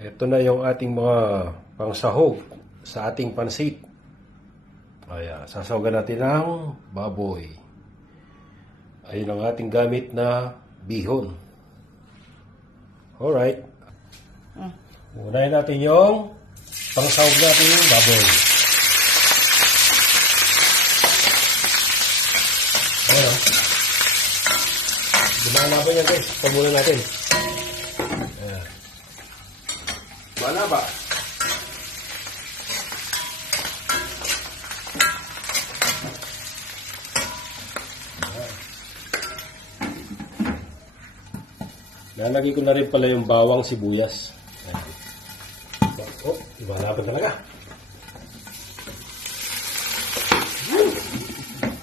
Ito na yung ating mga pangsahog sa ating pansit. Ayan, sasawagan natin ng baboy. Ayun ang ating gamit na bihon. Alright. Unahin natin yung pangsahog natin yung baboy. Ayan. Dumaan na ba yan guys? Pamulan natin. Ayan. Wala ba? Lalagay ko na rin pala yung bawang sibuyas. Oh, iba laban talaga.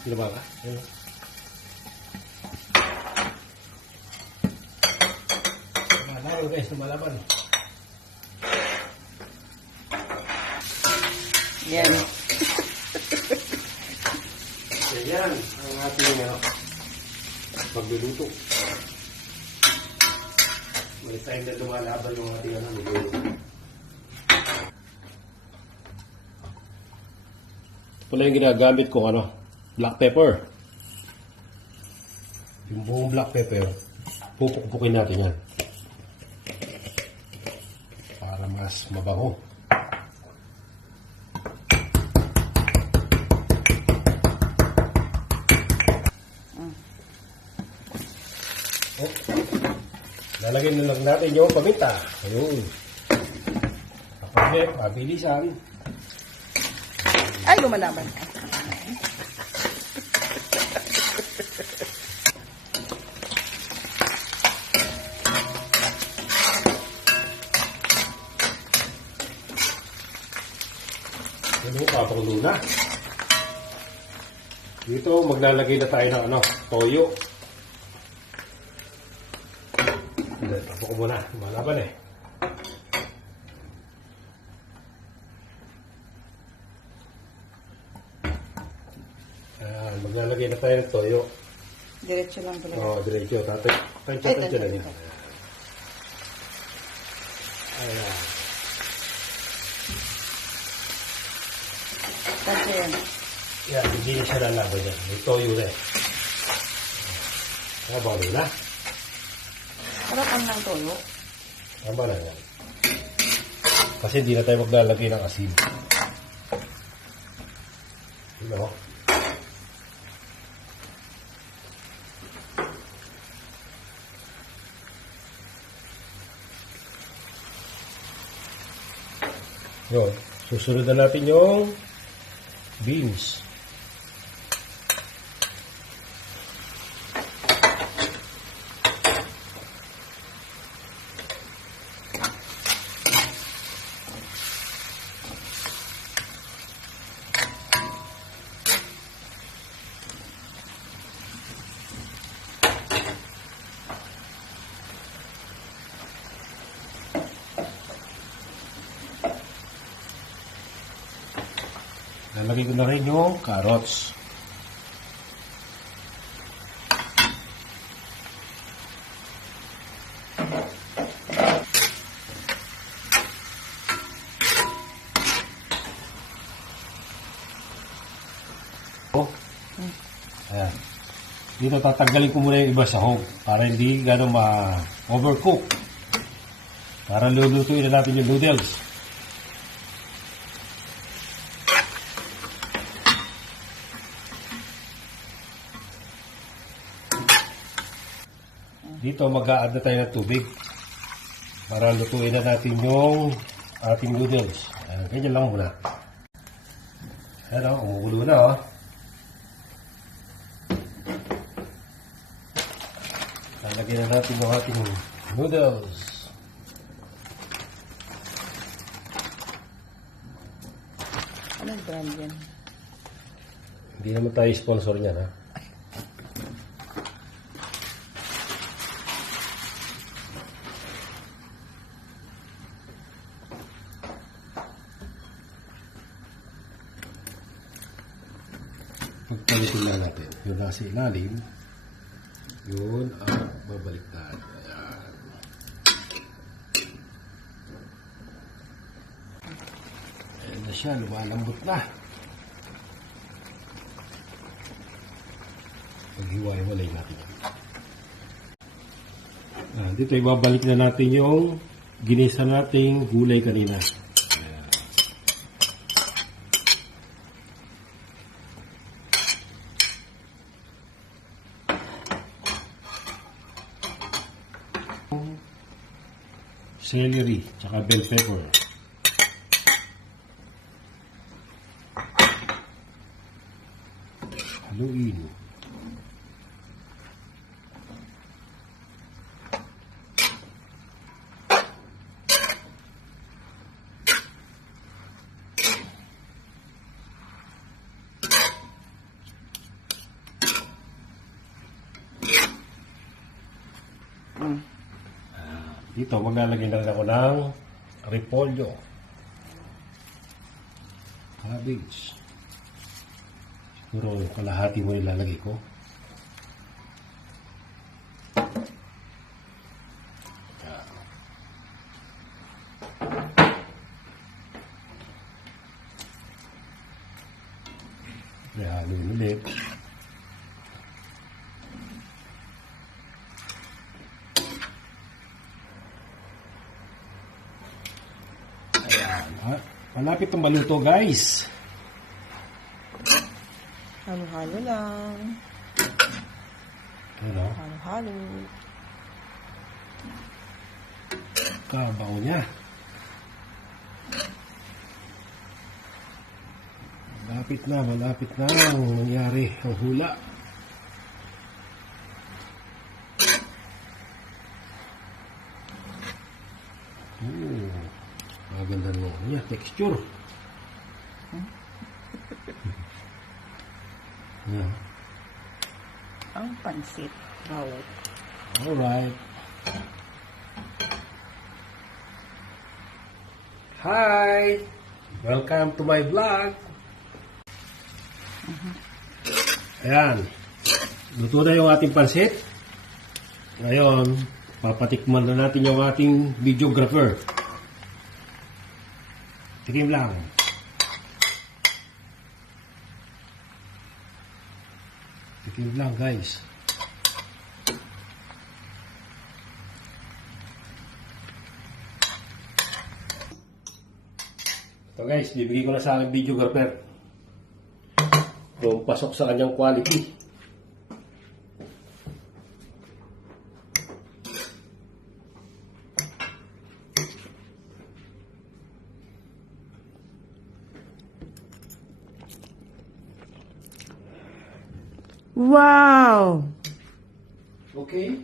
Sino ba ka? Lumalaban guys, lumalaban. Yan. Yan ang ating pagluluto. May time na lumalaban yung ating niluluto. Ito pala yung ginagamit kong black pepper. Yung buong black pepper, pupuk-pukin natin yan. Para mas mabango. Oh. Lalagyan na lang natin yung paminta. Ayun. Kapag pabilisan. Ay, lumalaban. Ano, papakulo na. Dito, maglalagay na tayo ng toyo. Tapos ko muna. Malaban eh. Maglalagay na tayo ng toyo. Diretso lang talaga. Oo, diretso. Tansya na din. Ayan. Tansya yan. Yan, hindi na siya lalaban yan. May toyo na eh. Balo na. Harapan ng toyo. Tama na yan. Kasi hindi na tayo maglalagay ng asin. Diba? Yun. Susunod na natin yung beans. Lalagay ko na rin yung carrots. Ayan. Dito tatanggalin ko muna yung iba sa hog para hindi gano'ng ma-overcook. Para lulutuin na natin yung noodles. Dito mag-a-add na tayo ng tubig para lutuin na natin yung ating noodles. Ganyan lang muna. Ayan o, umugulo na o. Lalagyan na natin yung ating noodles. Anong brand yan? Hindi naman tayo sponsor niyan ha. Pagpalitin lang natin yung nasa ilalim, yun ang babaliktad. Ayan. siya, lumalambot na. Paghiwa-hiwalay natin yan. Dito ibabalik na natin yung ginisa nating gulay kanina. Celery, tsaka bell pepper. Haluin. Dito, maglalagay na rin ako ng repolyo. Cabbage. Siguro kalahati mo nilalagay ko. Haluin ulit. Malapit ang maluto, guys. Halo-halo lang. Ano? Halo-halo. Kabaw niya. Malapit na ang nangyari ang hula. Maganda mo niya, texture. Yeah. Ang pansit. Bawat. Alright. Hi! Welcome to my vlog. Ayan. Luto na yung ating pansit. Ngayon, papatikman na natin yung ating videographer. Tikim lang. Tikim lang, guys. Ito guys, bibigay ko na sa aking videographer. Kung pasok sa kanyang quality. Wow! Okay?